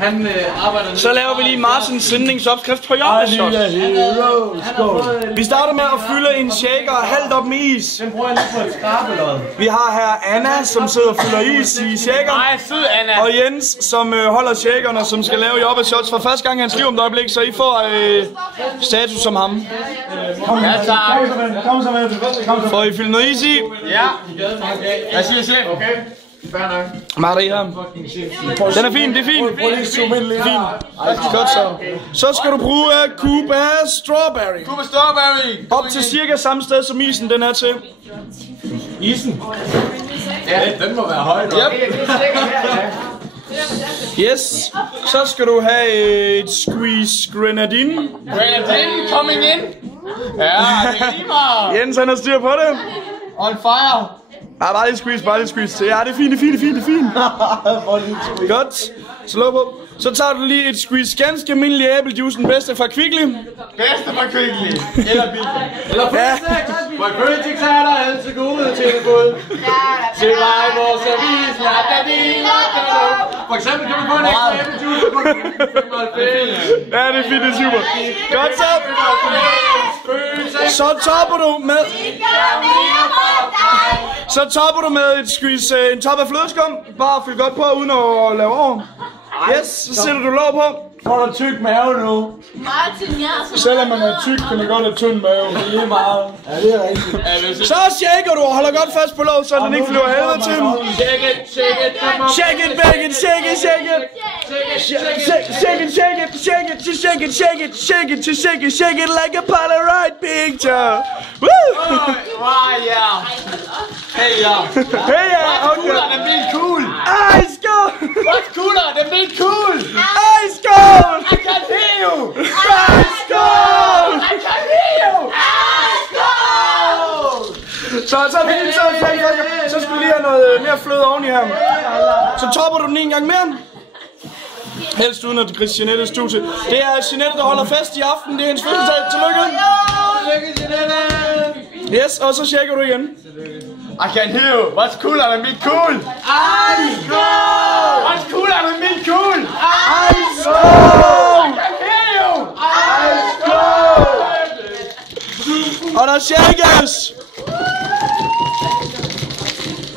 Han arbejder... Så laver vi lige Martins yndlingsopskrift på Jobbeshot. Vi starter med at fylde en shaker halvt op med is. Den bruger jeg lige på et skrabelod. Vi har her Anna, som sidder og fylder is i shakeren. Nej, sød Anna. Og Jens, som holder shakeren og som skal lave Jobbeshots for første gang i hans liv om et øjeblik, så I får status som ham. Ja, tak. Kom så med. Får I fyldt noget is i? Ja. Hvad siger chef? Okay. Fair nok. Maria. Den er fin, det er fint. Fint. Godt så. Så skal du bruge Cuba Strawberry. Cuba Strawberry. Op til cirka samme sted som isen den er til. Isen? Ja, den må være høj. Yep. Yes. Så skal du have et squeeze grenadine. Grenadine coming in. Ja, det er lige meget. Jens han har styr på det. On fire. Ja, bare lidt squeeze. Ja, det er fint. Godt. Så lå på. Så tager du lige et squeeze ganske almindelig æblejuice, den bedste fra Kvickly. Bedste fra Kvickly. Eller Bilka. Eller Føtex. For Føtex er der altid gode tilbud. Til mig vores avis. For eksempel kan vi få en ekstra æblejuice på 95. Ja, det er fint, det er super. Godt så. Så topper du med et squeeze, en top af flødeskum. Bare fyld godt på, uden at lave over. Yes, så sætter du låg på. Får du tyk mave nu? Martin, Selvom man er tyk, kan man godt have tynd mave. Det er meget. Ja, det er rigtigt. Så shaker du og holder godt fast på låget, så den ikke flyver helvede til. Shake it like a Polaroid picture. Woo! Hey, ja. Okay. Den bliver cool. Ice cold. What's cooler? Den bliver cool. Ice cold. I can hear you. Ice cold. I can hear you. Ice cold. Så skal vi lige have noget mere fløde oveni her. Så topper du den en gang mere. Helst uden at Chris Jeanette stod til. Det er Jeanette, der holder fest i aften. Det er hendes fødselsdag. Tillykke. Yes, og så shaker du igen. I can hear you. What's cooler than me cool? Ice cold. What's cooler than me cool? Ice cold. I can hear you. Ice cold. Og der shakes.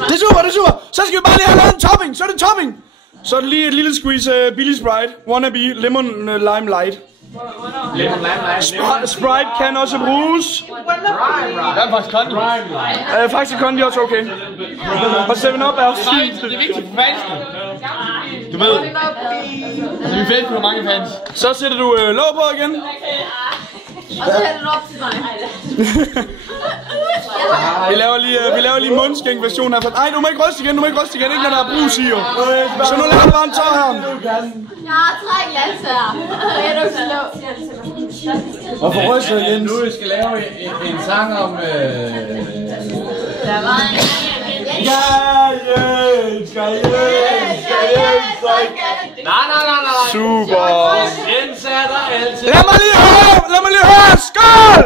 Det er super. Så skal vi bare lige have lavet en topping. Så er det topping. Så er det lige et lille squeeze Billy Sprite. Wannabe Lemon Lime Light. Sprite kan også bruges. Hvad er faktisk kondi? Faktisk kondi også okay. Og 7-Up er også fint. Det er vigtigt for fansene. Du ved. Altså, vi fælder på mange fans. Så sætter du låg på igen. Og så er det op til mig. Vi laver lige mundskænk-versionen her. Ej, du må ikke ryste igen, ikke når der er brus i jo. Så nu lader jeg bare en tår her. Jeg har 3 glas her. Jeg er nok slå. Hvorfor ryster du, Jens? Nu skal lave en sang om... Der var en... Nej. Super. Jens er der altid. Lad mig lige høre. Skål!